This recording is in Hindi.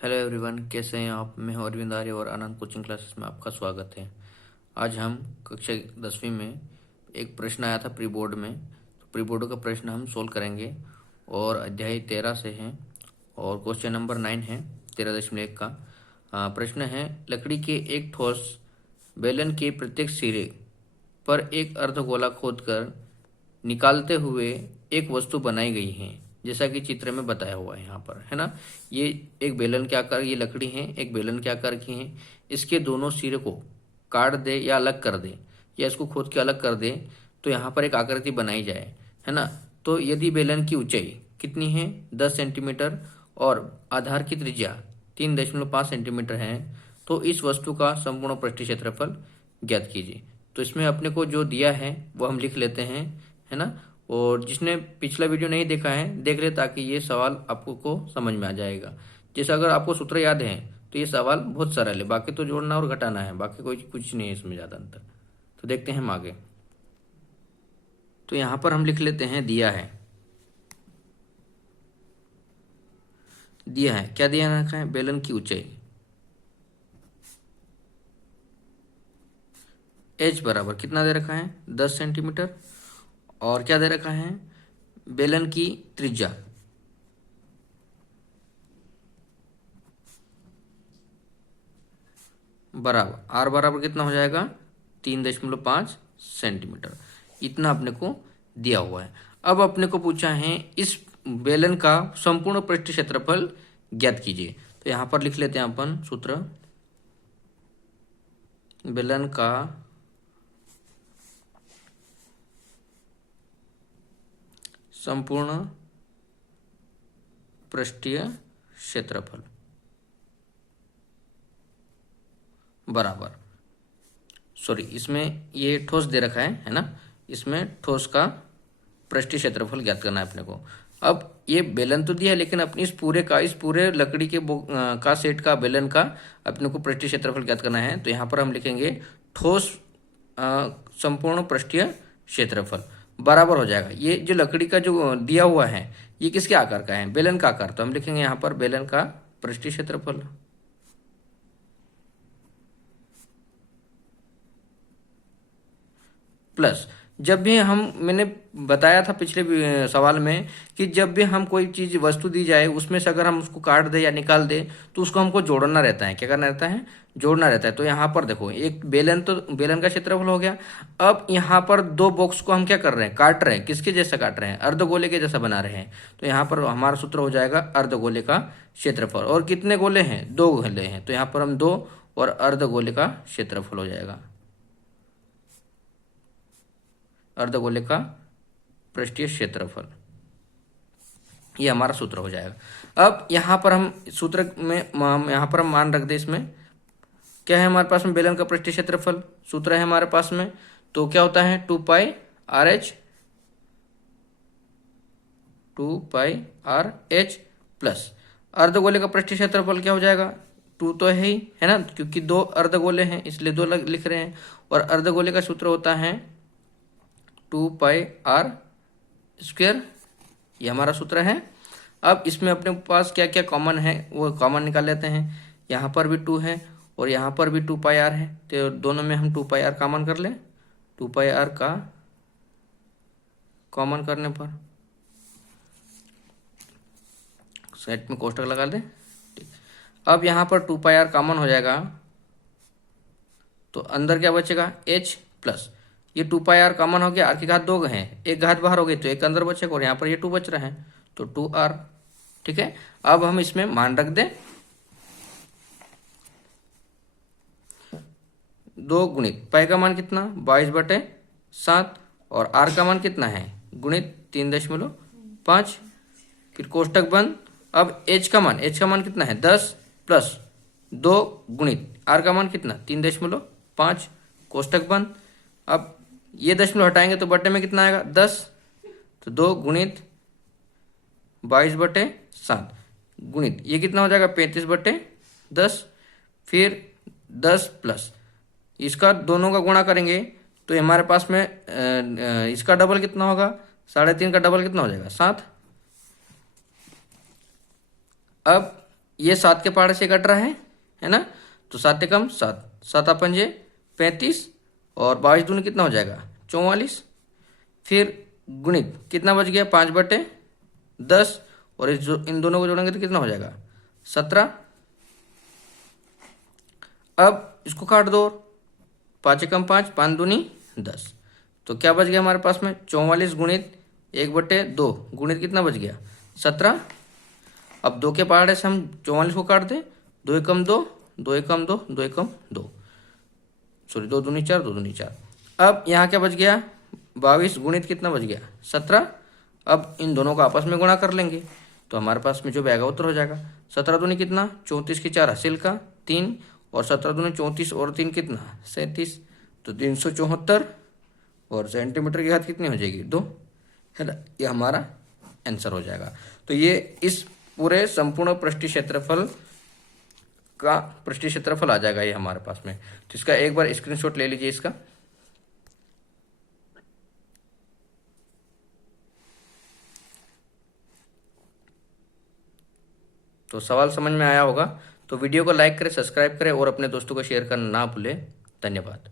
हेलो एवरीवन, कैसे हैं आप। मैं हूं अरविंद आर्य और आनंद कोचिंग क्लासेस में आपका स्वागत है। आज हम कक्षा 10वीं में एक प्रश्न आया था प्री बोर्ड में, तो प्री बोर्ड का प्रश्न हम सोल्व करेंगे और अध्याय 13 से है और क्वेश्चन नंबर 9 है 13.1 का। प्रश्न है, लकड़ी के एक ठोस बेलन के प्रत्येक सिरे पर एक अर्धगोला खोदकर निकालते हुए एक वस्तु बनाई गई है, जैसा कि चित्र में बताया हुआ है यहाँ पर, है ना। ये एक बेलन के आकार, ये लकड़ी है, एक बेलन के आकार की है। इसके दोनों सिरे को काट दे या अलग कर दे या इसको खोद के अलग कर दे तो यहाँ पर एक आकृति बनाई जाए, है ना। तो यदि बेलन की ऊंचाई कितनी है 10 सेंटीमीटर और आधार की त्रिज्या 3.5 सेंटीमीटर है, तो इस वस्तु का संपूर्ण पृष्ठीय क्षेत्रफल ज्ञात कीजिए। तो इसमें अपने को जो दिया है वो हम लिख लेते हैं, है ना। और जिसने पिछला वीडियो नहीं देखा है देख ले, ताकि ये सवाल आपको को समझ में आ जाएगा। जैसे अगर आपको सूत्र याद है तो ये सवाल बहुत सरल है, बाकी तो जोड़ना और घटाना है, बाकी कोई कुछ नहीं है इसमें ज़्यादा अंतर। तो देखते हैं हम आगे। तो यहाँ पर हम लिख लेते हैं दिया है। दिया है क्या दिया रखा है, बेलन की ऊंचाई h बराबर कितना दे रखा है 10 सेंटीमीटर और क्या दे रखा है बेलन की त्रिज्या बराबर r बराबर कितना हो जाएगा 3.5 सेंटीमीटर। इतना अपने को दिया हुआ है। अब अपने को पूछा है इस बेलन का संपूर्ण पृष्ठीय क्षेत्रफल ज्ञात कीजिए। तो यहाँ पर लिख लेते हैं अपन सूत्र, बेलन का संपूर्ण पृष्ठीय क्षेत्रफल बराबर, सॉरी इसमें ये ठोस दे रखा है ना, इसमें ठोस का पृष्ठीय क्षेत्रफल ज्ञात करना है अपने को। अब ये बेलन तो दिया है, लेकिन अपनी इस पूरे लकड़ी के का सेट का बेलन का अपने को पृष्ठीय क्षेत्रफल ज्ञात करना है। तो यहाँ पर हम लिखेंगे ठोस संपूर्ण पृष्ठीय क्षेत्रफल बराबर हो जाएगा, ये जो लकड़ी का जो दिया हुआ है ये किसके आकार का है, बेलन का आकार। तो हम लिखेंगे यहाँ पर बेलन का पृष्ठीय क्षेत्रफल प्लस, जब भी मैंने बताया था पिछले सवाल में कि जब भी हम कोई चीज वस्तु दी जाए उसमें से अगर हम उसको काट दे या निकाल दे तो उसको हमको जोड़ना रहता है। क्या करना रहता है, जोड़ना रहता है। तो यहाँ पर देखो एक बेलन, तो बेलन का क्षेत्रफल हो गया। अब यहाँ पर दो बॉक्स को हम क्या कर रहे हैं, काट रहे हैं, किसके जैसा काट रहे हैं, अर्धगोले के जैसा बना रहे हैं। तो यहाँ पर हमारा सूत्र हो जाएगा अर्धगोले का क्षेत्रफल। और कितने गोले हैं, 2 गोले हैं, तो यहाँ पर हम 2 और अर्धगोले का क्षेत्रफल हो जाएगा, अर्धगोले का पृष्ठीय क्षेत्रफल, ये हमारा सूत्र हो जाएगा। अब यहाँ पर हम सूत्र में यहाँ पर हम मान रख दे, इसमें क्या है हमारे पास में बेलन का पृष्ठीय क्षेत्रफल सूत्र है हमारे पास में। तो क्या होता है 2πRh प्लस अर्धगोले का पृष्ठीय क्षेत्रफल क्या हो जाएगा 2 तो है ही, है ना, क्योंकि 2 अर्धगोले हैं इसलिए 2 लिख रहे हैं। और अर्धगोले का सूत्र होता है 2πr², ये हमारा सूत्र है। अब इसमें अपने पास क्या क्या कॉमन है वो कॉमन निकाल लेते हैं। यहाँ पर भी 2 है और यहाँ पर भी 2πr है, तो दोनों में हम 2πr कॉमन कर लें। 2πr का कॉमन करने पर सेट में कोष्टक लगा दें। अब यहाँ पर 2πr कॉमन हो जाएगा तो अंदर क्या बचेगा h प्लस, ये 2πr कॉमन हो गया, r की घात 2 है, एक घात बाहर हो गई तो एक अंदर बचेगा और यहाँ पर ये 2 बच रहा है तो 2r। ठीक है, अब हम इसमें मान रख दें 2 गुणित पाई का मान कितना 22/7 और r का मान कितना है गुणित 3.5, फिर कोष्टक बंद। अब h का मान कितना है 10 प्लस 2 गुणित r का मान कितना 3.5, कोष्टक बंद। अब ये दशमलव हटाएंगे तो बटे में कितना आएगा 10, तो 2 गुणित 22/7 गुणित ये कितना हो जाएगा 35/10, फिर 10 प्लस इसका दोनों का गुणा करेंगे तो हमारे पास में इसका डबल कितना होगा 3.5 का डबल कितना हो जाएगा 7। अब ये 7 के पहाड़ से कट रहा है ना। तो 7 कम 7, 7 पंजे 35 और 22 दूनी कितना हो जाएगा 44। फिर गुणित कितना बच गया 5/10 और इन दोनों को जोड़ेंगे तो कितना हो जाएगा 17। अब इसको काट दो, 5 कम 5, 5 दूनी 10। तो क्या बच गया हमारे पास में 44 गुणित 1/2 गुणित कितना बच गया 17। अब 2 के पहाड़े से हम 44 को काट दें, 2 एकम 2, 2 एकम 2, 2 एकम 2, सॉरी 2 दूनी 4, 2 दूनी 4। अब यहाँ क्या बच गया 22 गुणित कितना बच गया 17। अब इन दोनों को आपस में गुणा कर लेंगे तो हमारे पास में जो आएगा उत्तर हो जाएगा। 17 दूनी कितना 34 की 4 हासिल का 3 और 17 दूनी 34 और 3 कितना 37, तो 374 और सेंटीमीटर की घात कितनी हो जाएगी 2, है ना। ये हमारा आंसर हो जाएगा। तो ये इस पूरे संपूर्ण पृष्ठीय क्षेत्रफल आ जाएगा ये हमारे पास में। तो इसका एक बार स्क्रीनशॉट ले लीजिए इसका। तो सवाल समझ में आया होगा। तो वीडियो को लाइक करें, सब्सक्राइब करें और अपने दोस्तों को शेयर करना ना भूलें। धन्यवाद।